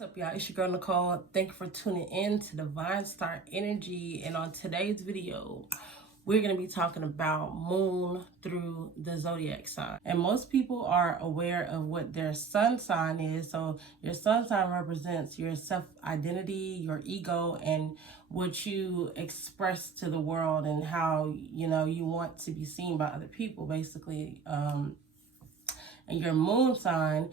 What's up, y'all? It's your girl Nicole. Thank you for tuning in to Divine Star Energy. And on today's video, we're going to be talking about moon through the zodiac sign. And most people are aware of what their sun sign is. So your sun sign represents your self-identity, your ego, and what you express to the world and how, you want to be seen by other people, basically. And your moon sign,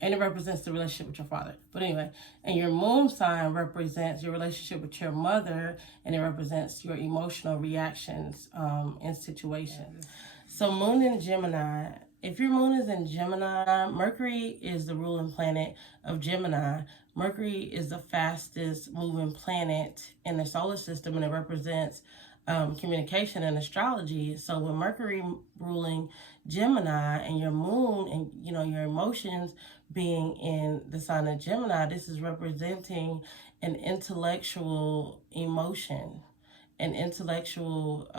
and it represents the relationship with your father. But anyway, and your moon sign represents your relationship with your mother, and it represents your emotional reactions in situations. So moon in Gemini, if your moon is in Gemini, Mercury is the ruling planet of Gemini. Mercury is the fastest moving planet in the solar system, and it represents communication and astrology. So when Mercury ruling Gemini and your moon and your emotions being in the sign of Gemini, this is representing an intellectual emotion, an intellectual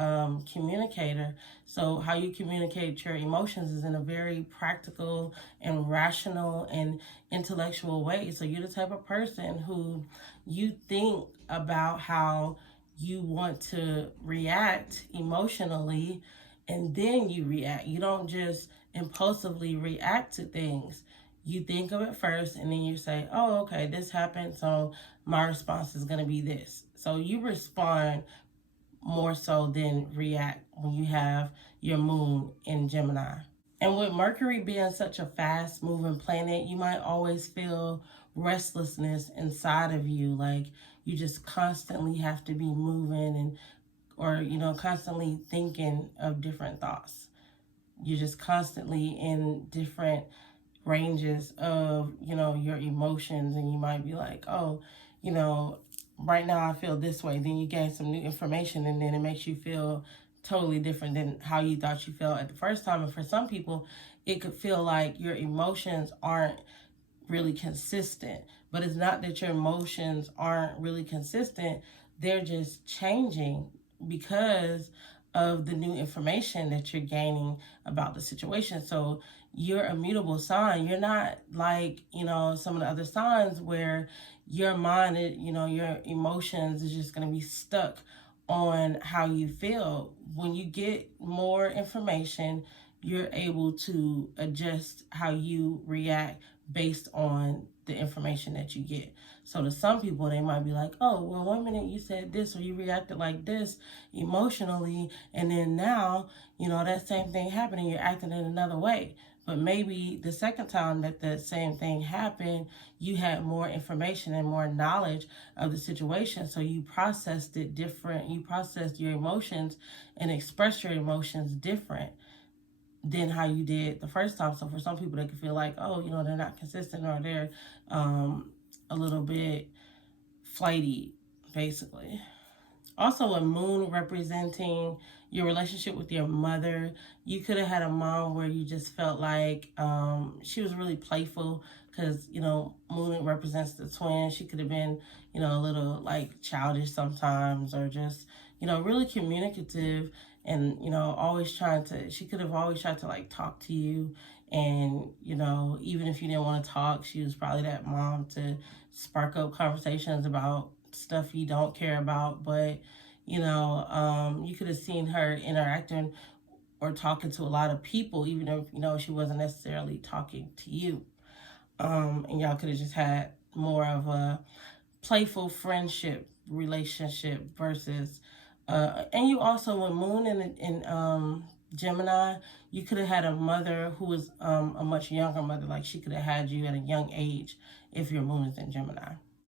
communicator. So how you communicate your emotions is in a very practical and rational and intellectual way. So you're the type of person who you think about how you want to react emotionally, and then you react. You don't just impulsively react to things. You think of it first, and then you say, oh, okay, this happened, so my response is going to be this. So you respond more so than react when you have your moon in Gemini. And with Mercury being such a fast moving planet, you might always feel restlessness inside of you. Like you just constantly have to be moving or constantly thinking of different thoughts. You're just constantly in different ranges of, your emotions. And you might be like, oh, right now I feel this way. Then you gain some new information and then it makes you feel totally different than how you thought you felt at the first time. And for some people, it could feel like your emotions aren't really consistent. But it's not that your emotions aren't really consistent. They're just changing because of the new information that you're gaining about the situation. So you're a mutable sign. You're not like, some of the other signs where your mind, your emotions is just going to be stuck on how you feel. When you get more information, you're able to adjust how you react based on the information that you get. So to some people, they might be like, oh, well, 1 minute you said this or you reacted like this emotionally, and then now, that same thing happened and you're acting in another way. But maybe the second time that the same thing happened, you had more information and more knowledge of the situation. So you processed it different. You processed your emotions and expressed your emotions different than how you did the first time. So for some people, they can feel like, oh, they're not consistent or they're a little bit flighty, basically. Also, a moon representing your relationship with your mother. You could have had a mom where you just felt like she was really playful because, moon represents the twin. She could have been, a little like childish sometimes or just, really communicative and, she could have always tried to like talk to you. And, even if you didn't want to talk, she was probably that mom to spark up conversations about stuff you don't care about. But you could have seen her interacting or talking to a lot of people, even if she wasn't necessarily talking to you. And y'all could have just had more of a playful friendship relationship versus and you also, with moon in Gemini, you could have had a mother who was a much younger mother. Like she could have had you at a young age if your moon is in Gemini.